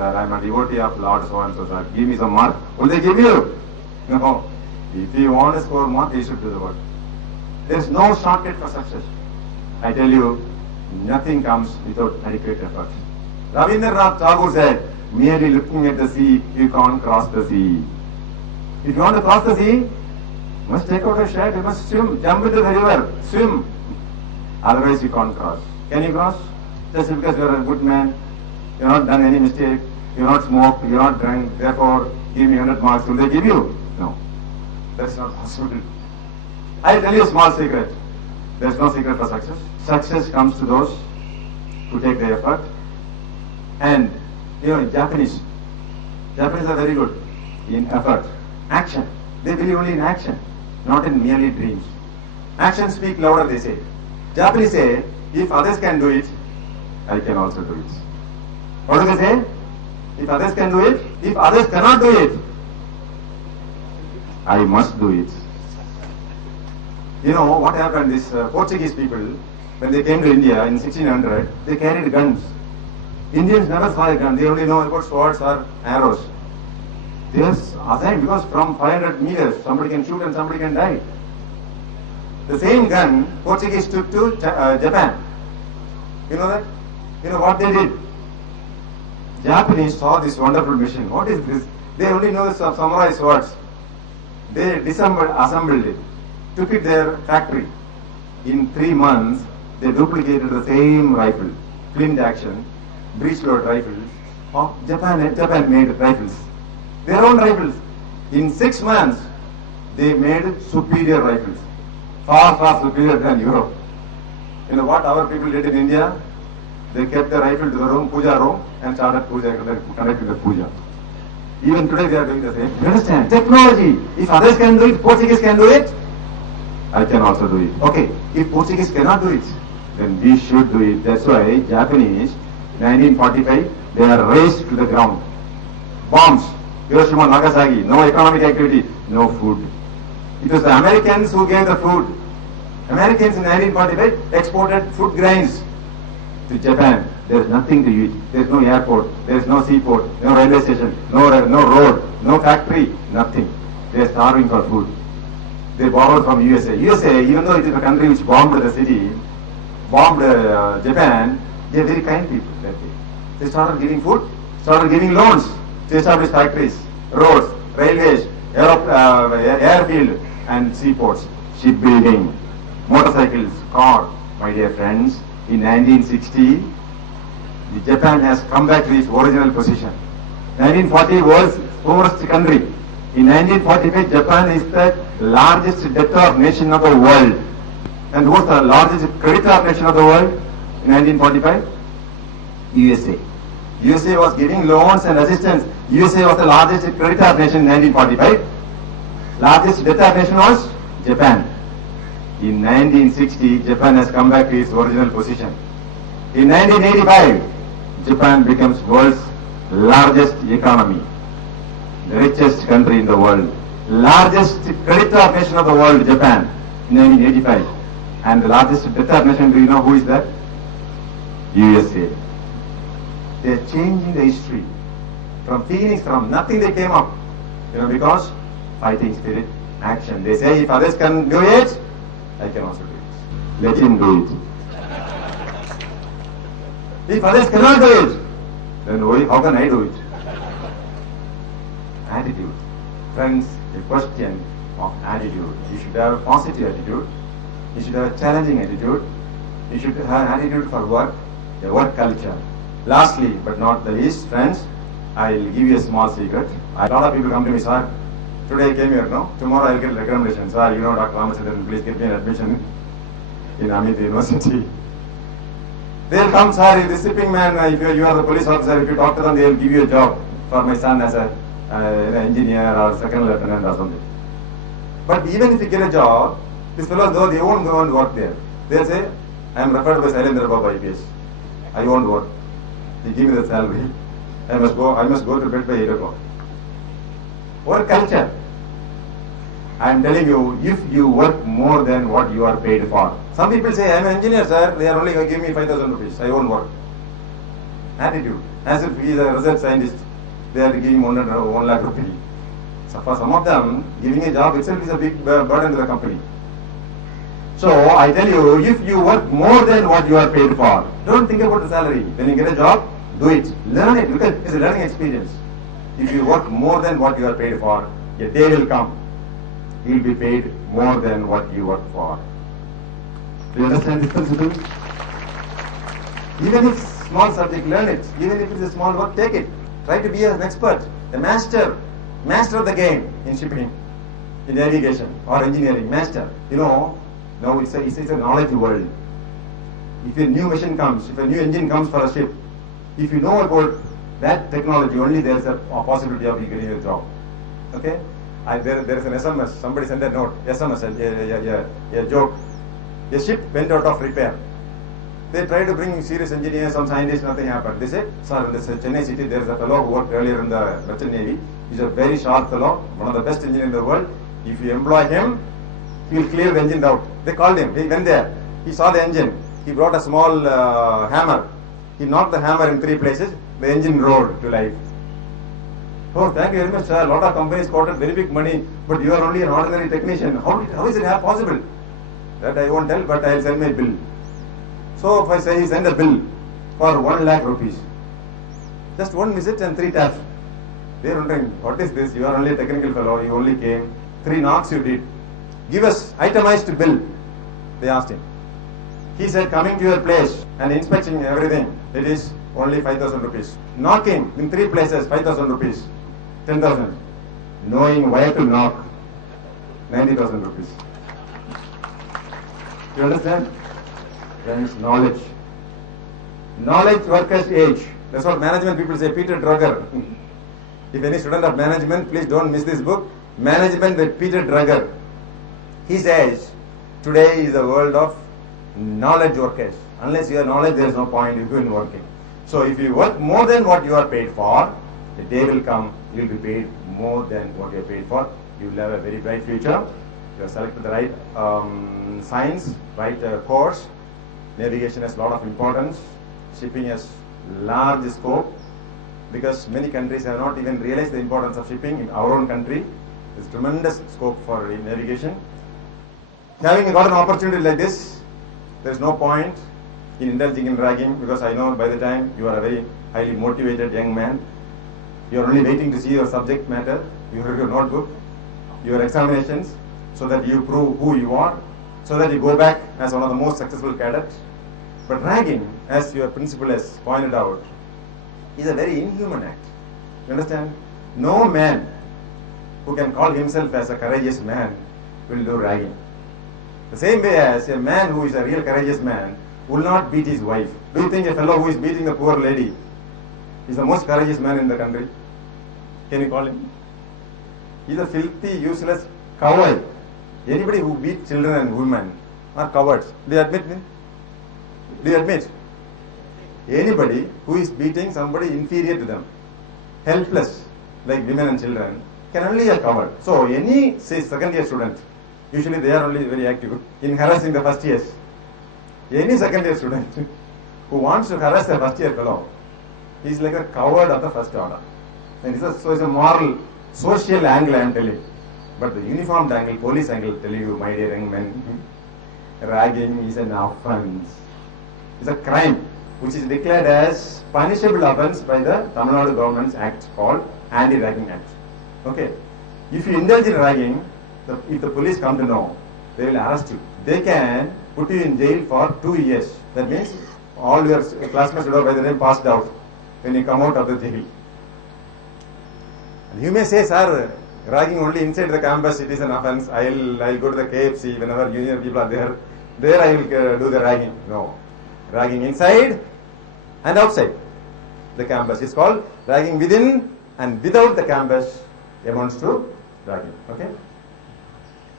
Sir, I am a devotee of Lord so and so, sir. Give me some mark. Will they give you? No. If you want to score mark, you should do the work. There is no shortcut for success. I tell you, nothing comes without adequate effort. Rabindranath Tagore said, merely looking at the sea, you can't cross the sea. If you want to cross the sea, you must take out a shirt, you must swim, jump into the river, swim. Otherwise you can't cross. Can you cross? Just because you are a good man, you have not done any mistake, you have not smoked, you have not drunk, therefore give me 100 marks. Will they give you? No. That's not possible. I'll tell you a small secret. There's no secret for success. Success comes to those who take the effort. And, Japanese are very good in effort. Action. They believe only in action, not in merely dreams. Actions speak louder, they say. Japanese say, if others can do it, I can also do it. What do they say? If others can do it, if others cannot do it, I must do it. You know what happened? These Portuguese people, when they came to India in 1600, they carried guns. Indians never saw a gun. They only know about swords or arrows. They are assigned because from 500 meters, somebody can shoot and somebody can die. The same gun Portuguese took to Japan. You know that? You know what they did? Japanese saw this wonderful machine. What is this? They only know the samurai swords. They assembled it, took it their factory. In 3 months, they duplicated the same rifle, flint action, breech load rifles. Oh, Japan made rifles, their own rifles. In 6 months, they made superior rifles, far, far superior than Europe. You know what our people did in India? They kept the rifle to the room, puja room, and started conducting the puja. Even today they are doing the same. You understand? Technology. If others can do it, Portuguese can do it, I can also do it. Okay, if Portuguese cannot do it, then we should do it. That's why Japanese, 1945, they are razed to the ground. Bombs, Hiroshima, Nagasaki, no economic activity, no food. It was the Americans who gave the food. Americans in 1945 exported food grains to Japan. There is nothing to eat. There is no airport. There is no seaport. No railway station. No road. No factory. Nothing. They are starving for food. They borrowed from USA. USA, even though it is a country which bombed the city, bombed Japan, they are very kind people that day. They started giving food, started giving loans to establish factories, roads, railways, airfield, and seaports, shipbuilding, motorcycles, car. My dear friends, in 1960, Japan has come back to its original position. 1940 was poorest country. In 1945, Japan is the largest debtor nation of the world. And who was the largest creditor nation of the world in 1945? USA. USA was giving loans and assistance. USA was the largest creditor nation in 1945. Largest debtor nation was Japan. In 1960, Japan has come back to its original position. In 1985, Japan becomes world's largest economy, the richest country in the world, largest creditor nation of the world, Japan, in 1985. And the largest debtor nation, do you know who is that? USA. They are changing the history. From beginnings, from nothing they came up. Because fighting spirit, action. They say if others can do it, I can also do it. Let him do it. If others cannot do it, then how can I do it? Attitude. Friends, a question of attitude. You should have a positive attitude. You should have a challenging attitude. You should have an attitude for work, a work culture. Lastly, but not the least, friends, I will give you a small secret. A lot of people come to me, sir, today I came here, no? Tomorrow I will get a recommendation. Sir, Dr. Ramasandran, please get me an admission in Amet University. They will come, sir, this shipping man, if you are the police officer, if you talk to them, they will give you a job for my son as an engineer or second lieutenant or something. But even if you get a job, these fellows, though, they won't go and work there. They will say, I am referred by Sylendra Babu IPS. I won't work. They give me the salary. I must go to bed by 8 o'clock. Work culture. I am telling you, if you work more than what you are paid for. Some people say, I am an engineer, sir. They are only going to give me 5,000 rupees. I won't work. attitude. As if he is a research scientist, they are giving 1 lakh rupee. So for some of them, giving a job itself is a big burden to the company. So I tell you, if you work more than what you are paid for, don't think about the salary. When you get a job, do it. Learn it, because it's a learning experience. If you work more than what you are paid for, a day will come. You will be paid more than what you work for. Do you understand this principle? Even if small subject, learn it. Even if it's a small work, take it. Try to be an expert, a master of the game in shipping, in navigation or engineering, master. You know, now it's a knowledge world. If a new machine comes, if a new engine comes for a ship, if you know about that technology, only there is a possibility of you getting a job. Okay? There is an SMS, somebody sent a note, SMS, a joke. A ship went out of repair. They tried to bring serious engineers, some scientists, nothing happened. They said, sir, in this Chennai city, there is a fellow who worked earlier in the Merchant Navy. He's a very sharp fellow, one of the best engineers in the world. If you employ him, he will clear the engine out. They called him. He went there. He saw the engine. He brought a small hammer. He knocked the hammer in 3 places. The engine roared to life. Oh, thank you very much, sir. A lot of companies quoted very big money, but you are only an ordinary technician. How is it possible? That I won't tell, but I will send my bill. So if I say he send a bill for 1 lakh rupees, just 1 visit and 3 taps. They are wondering, what is this? You are only a technical fellow. You only came. 3 knocks you did. Give us itemized bill. They asked him. He said, coming to your place and inspecting everything, it is only 5,000 rupees. Knocking in 3 places, 5,000 rupees. 10,000. Knowing where to knock, 90,000 rupees. You understand? Then it's knowledge. Knowledge workers age. That's what management people say. Peter Drucker. If any student of management, please don't miss this book. Management with Peter Drucker. He says, today is the world of knowledge workers. Unless you have knowledge, there is no point in working. So if you work more than what you are paid for, the day will come, you will be paid more than what you are paid for. You will have a very bright future. You have selected the right science, right course. Navigation has a lot of importance. Shipping has large scope, because many countries have not even realized the importance of shipping. In our own country, there is tremendous scope for navigation. Having got an opportunity like this, there is no point in indulging in ragging, because I know by the time you are a very highly motivated young man, you are only waiting to see your subject matter, your notebook, your examinations, so that you prove who you are, so that you go back as one of the most successful cadets. But ragging, as your principal has pointed out, is a very inhuman act. You understand? No man who can call himself as a courageous man will do ragging. The same way as a man who is a real courageous man will not beat his wife. Do you think a fellow who is beating the poor lady is the most courageous man in the country? Can you call him? He is a filthy, useless coward. Anybody who beats children and women are cowards. Do you admit me? Do you admit? Anybody who is beating somebody inferior to them, helpless, like women and children, can only be a coward. So any, say, second year student, usually they are only very active in harassing the first years. Any second year student who wants to harass a first year fellow, he is like a coward of the first order. And so it's a moral, social angle I am telling. But the uniformed angle, police angle, tell you, my dear young men, ragging is an offence. It's a crime which is declared as punishable offence by the Tamil Nadu government's act called Anti-Ragging Act. Okay. If you indulge in ragging, if the police come to know, they will arrest you. They can put you in jail for 2 years. That means all your classmates would have by the time passed out when you come out of the jail. And you may say, sir, ragging only inside the campus, it is an offence. I'll go to the KFC whenever junior people are there. There I will do the ragging. No. Ragging inside and outside the campus is called ragging. Within and without the campus amounts to ragging. Okay.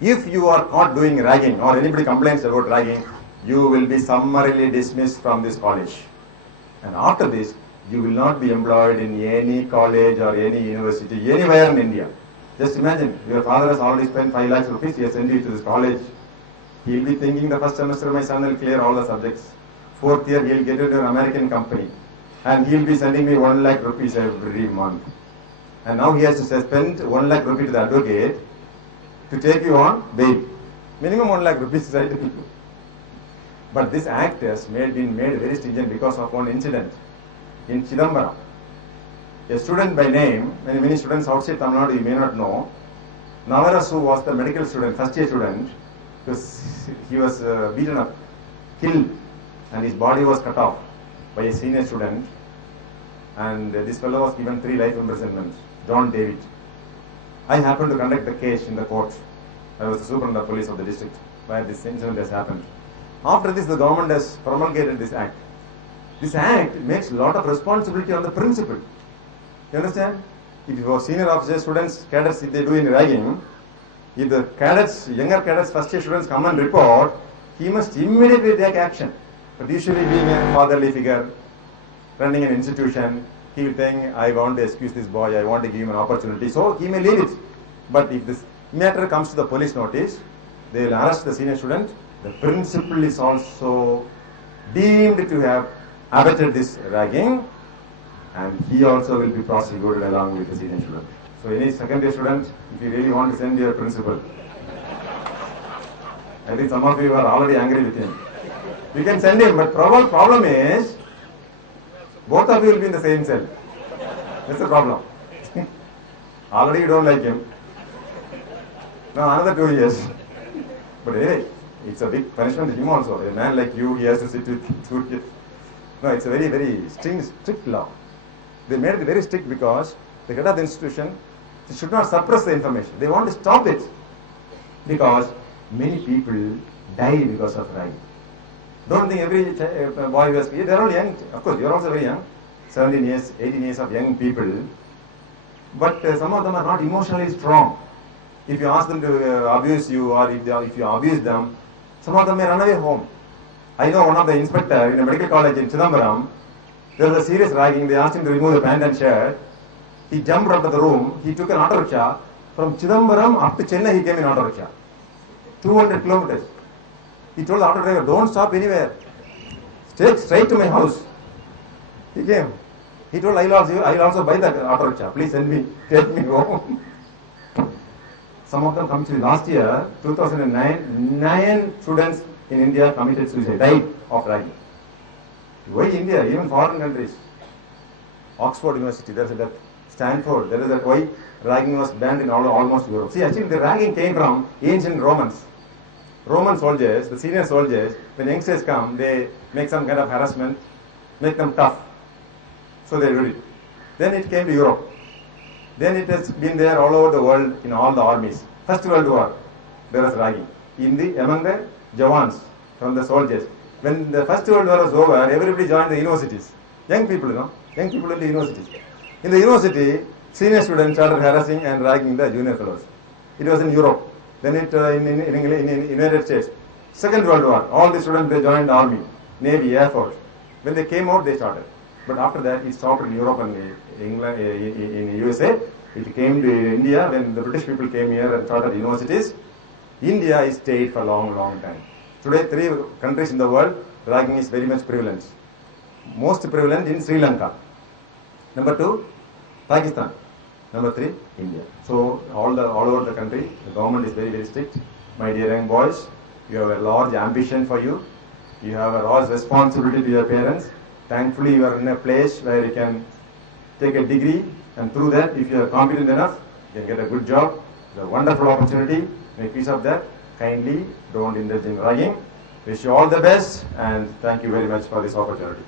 If you are not doing ragging or anybody complains about ragging, you will be summarily dismissed from this college. And after this, you will not be employed in any college or any university anywhere in India. Just imagine, your father has already spent 5 lakhs rupees, he has sent you to this college. He will be thinking the first semester my son will clear all the subjects. 4th year he will get into an American company. and he'll be sending me 1 lakh rupees every month. And now he has to spend 1 lakh rupees to the advocate to take you on bail. Minimum 1 lakh rupees, right? But this act has been made very stringent because of one incident in Chidambaram. A student by name, many students outside Tamil Nadu you may not know, Navarasu was the medical student, first year student. He was beaten up, killed, and his body was cut off by a senior student. And this fellow was given 3 life imprisonments, John David. I happened to conduct the case in the court. I was the superintendent of police of the district where this incident has happened. After this, the government has promulgated this act. This act makes a lot of responsibility on the principal. You understand? If your senior officers, students, cadets, if they do any ragging, if the cadets, younger cadets, first year students come and report, he must immediately take action. But usually being a fatherly figure, running an institution, he will think, I want to excuse this boy, I want to give him an opportunity, so he may leave it. But if this matter comes to the police notice, they will arrest the senior student. The principal is also deemed to have abetted this ragging, and he also will be prosecuted along with the senior student. So any second year student, if you really want to send your principal, I think some of you are already angry with him. You can send him, but problem is, both of you will be in the same cell. That's the problem. Already you don't like him. Now another 2 years. But anyway, it's a big punishment to him also. A man like you, he has to sit with 2 years. No, it's a very, very strict law. They made it very strict because the head of the institution should not suppress the information. They want to stop it because many people die because of ragging. Don't think every boy was, they're all young. Of course, you're also very young. 17 years, 18 years of young people. But some of them are not emotionally strong. If you ask them to abuse you, or if you abuse them, some of them may run away home. I know one of the inspector in a medical college in Chidambaram, there was a serious ragging. They asked him to remove the pant and shirt. He jumped out of the room. He took an auto rickshaw. From Chidambaram up to Chennai, he came in auto rickshaw. 200 kilometers. He told the auto driver, don't stop anywhere. Stay straight to my house. He came. He told, I'll also buy the auto rickshaw. Please send me, take me home. Some of them come to last year, 2009, 9 students in India committed suicide, died of ragging. Why India? Even foreign countries. Oxford University, there is that. Stanford, there is that. Why ragging was banned in almost Europe. See, actually the ragging came from ancient Romans. Roman soldiers, the senior soldiers, when youngsters come, they make some kind of harassment, make them tough. So they did it. Then it came to Europe. Then it has been there all over the world in all the armies. First World War, there was ragging. Among the Jawans, from the soldiers. When the First World War was over, everybody joined the universities. Young people, young people in the universities. In the university, senior students started harassing and ragging the junior fellows. It was in Europe. Then it in United States. Second World War, all the students, they joined the army, Navy, Air Force. When they came out, they started. But after that, it stopped in Europe and England, in USA. It came to India when the British people came here and started universities. India is stayed for a long, long time. Today, 3 countries in the world, ragging is very much prevalent. Most prevalent in Sri Lanka. Number 2, Pakistan. Number 3, India. So all over the country, the government is very, very strict. My dear young boys, you have a large ambition for you. You have a large responsibility to your parents. Thankfully, you are in a place where you can take a degree, and through that, if you are competent enough, you can get a good job. It's a wonderful opportunity. Make use of that. Kindly don't indulge in ragging. Wish you all the best, and thank you very much for this opportunity.